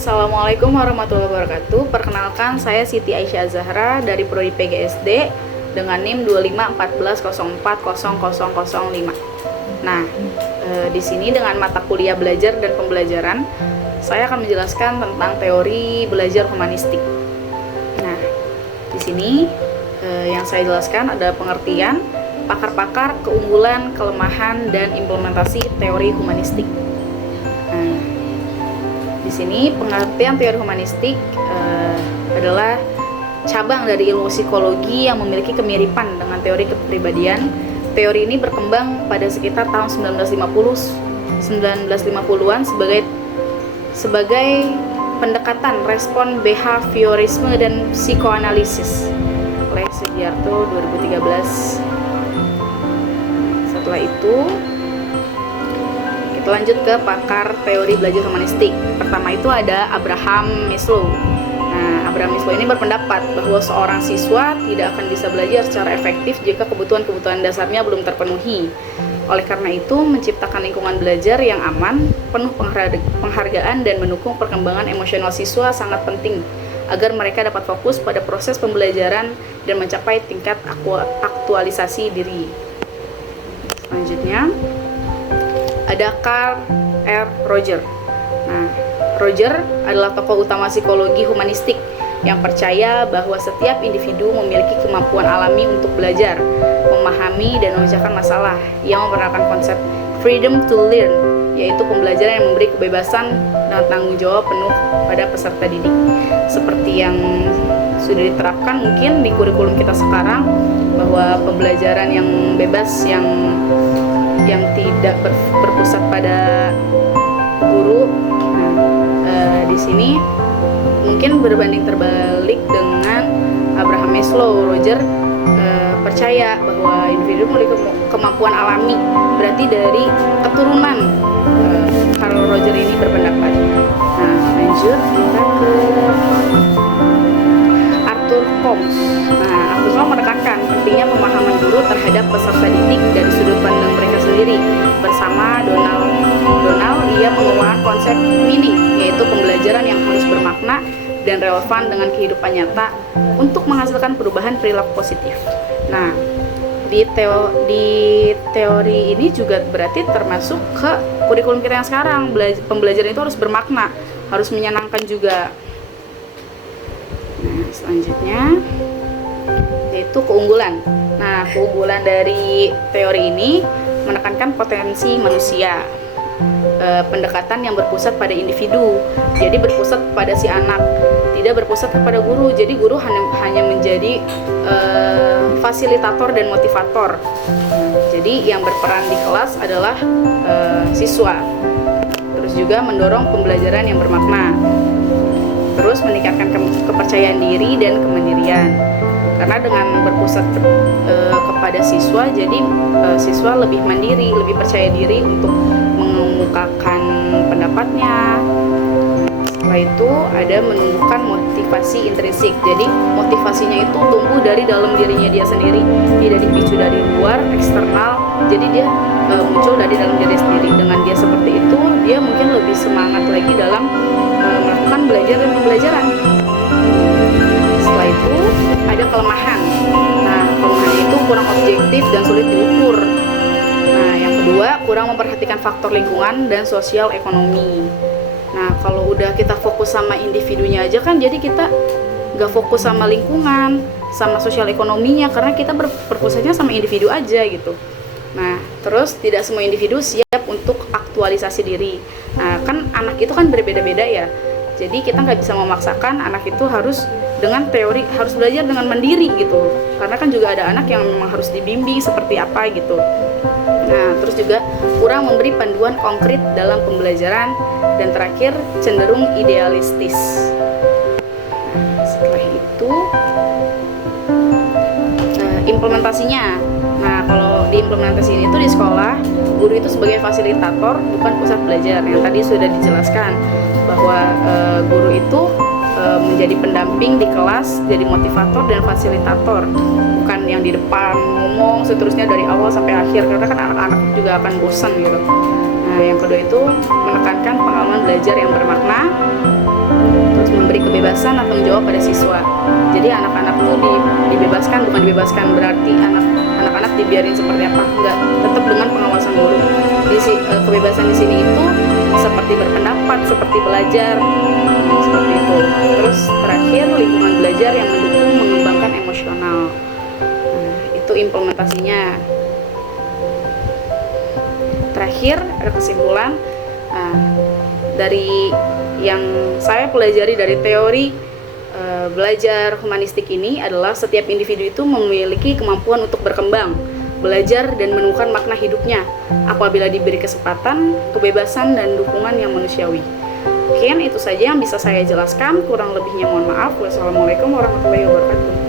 Assalamualaikum warahmatullahi wabarakatuh. Perkenalkan, saya Siti Aisyah Zahra dari Prodi PGSD dengan NIM 2514040005. Nah, di sini dengan mata kuliah belajar dan pembelajaran, saya akan menjelaskan tentang teori belajar humanistik. Nah, di sini yang saya jelaskan ada pengertian, pakar-pakar, keunggulan, kelemahan, dan implementasi teori humanistik. Nah, di sini pengertian teori humanistik adalah cabang dari ilmu psikologi yang memiliki kemiripan dengan teori kepribadian. Teori ini berkembang pada sekitar tahun 1950-an sebagai pendekatan respon behaviorisme dan psikoanalisis oleh Sugiarto 2013. Setelah itu kita lanjut ke pakar teori belajar humanistik. Pertama itu ada Abraham Maslow. Nah, Abraham Maslow ini berpendapat bahwa seorang siswa tidak akan bisa belajar secara efektif jika kebutuhan-kebutuhan dasarnya belum terpenuhi. Oleh karena itu, menciptakan lingkungan belajar yang aman, penuh penghargaan dan mendukung perkembangan emosional siswa sangat penting agar mereka dapat fokus pada proses pembelajaran dan mencapai tingkat aktualisasi diri. Selanjutnya ada Carl R. Roger. Nah, Roger adalah tokoh utama psikologi humanistik yang percaya bahwa setiap individu memiliki kemampuan alami untuk belajar, memahami, dan memecahkan masalah. Ia memperkenalkan konsep freedom to learn, yaitu pembelajaran yang memberi kebebasan dan tanggung jawab penuh pada peserta didik. Seperti yang sudah diterapkan mungkin di kurikulum kita sekarang, bahwa pembelajaran yang bebas, yang tidak berpusat pada guru. Nah, di sini mungkin berbanding terbalik dengan Abraham Maslow. Roger percaya bahwa individu memiliki kemampuan alami, berarti dari keturunan. Carl Roger ini berpendapat. Nah, lanjut kita ke Arthur Holmes. Nah, Arthur Holmes menekankan pentingnya pemahaman guru terhadap peserta didik dari sudut pandang mereka sendiri. Bersama Donald, ia mengemukakan konsep meaning, yaitu pembelajaran yang harus bermakna dan relevan dengan kehidupan nyata untuk menghasilkan perubahan perilaku positif. Nah, di teori ini juga berarti termasuk ke kurikulum kita yang sekarang. Pembelajaran itu harus bermakna, harus menyenangkan juga. Nah, selanjutnya yaitu keunggulan. Nah, keunggulan dari teori ini menekankan potensi manusia, pendekatan yang berpusat pada individu, jadi berpusat pada si anak, tidak berpusat kepada guru. Jadi guru hanya menjadi fasilitator dan motivator. Jadi yang berperan di kelas adalah siswa. Terus juga mendorong pembelajaran yang bermakna. Terus meningkatkan kepercayaan diri dan kemandirian. Karena dengan berpusat kepada siswa, jadi siswa lebih mandiri, lebih percaya diri untuk mengemukakan pendapatnya. Setelah itu ada menumbuhkan motivasi intrinsik. Jadi motivasinya itu tumbuh dari dalam dirinya dia sendiri, tidak dipicu dari luar, eksternal. Jadi dia muncul dari dalam diri sendiri. Dengan dia seperti itu, dia mungkin lebih semangat lagi dalam melakukan belajar dan pembelajaran. Setelah itu ada kelemahan. Nah, kelemahannya itu kurang objektif dan sulit diukur. Nah, yang kedua, kurang memperhatikan faktor lingkungan dan sosial ekonomi. Nah, kalau udah kita fokus sama individunya aja kan, jadi kita gak fokus sama lingkungan, sama sosial ekonominya, karena kita berpusatnya sama individu aja gitu. Nah, terus tidak semua individu siap untuk aktualisasi diri. Nah, kan anak itu kan berbeda-beda ya. Jadi kita nggak bisa memaksakan anak itu harus dengan teori, harus belajar dengan mandiri gitu. Karena kan juga ada anak yang memang harus dibimbing seperti apa gitu. Nah, terus juga kurang memberi panduan konkret dalam pembelajaran, dan terakhir cenderung idealistis. Nah, setelah itu implementasinya. Nah, kalau di implementasi ini tuh di sekolah, guru itu sebagai fasilitator, bukan pusat belajar. Yang tadi sudah dijelaskan bahwa guru itu menjadi pendamping di kelas, jadi motivator dan fasilitator, bukan yang di depan ngomong seterusnya dari awal sampai akhir, karena kan anak-anak juga akan bosan gitu. Nah, yang kedua itu menekankan pengalaman belajar yang bermakna. kebebasan atau tanggung jawab pada siswa. Jadi anak-anak tuh dibebaskan, bukan dibebaskan berarti anak-anak dibiarin seperti apa, enggak, tetap dengan pengawasan guru. Kebebasan di sini itu seperti berpendapat, seperti belajar, seperti itu. Terus terakhir, lingkungan belajar yang mendukung mengembangkan emosional. Nah, itu implementasinya. Terakhir ada kesimpulan. Dari yang saya pelajari dari teori belajar humanistik ini adalah setiap individu itu memiliki kemampuan untuk berkembang, belajar dan menemukan makna hidupnya apabila diberi kesempatan, kebebasan dan dukungan yang manusiawi. Mungkin itu saja yang bisa saya jelaskan, kurang lebihnya mohon maaf. Wassalamualaikum warahmatullahi wabarakatuh.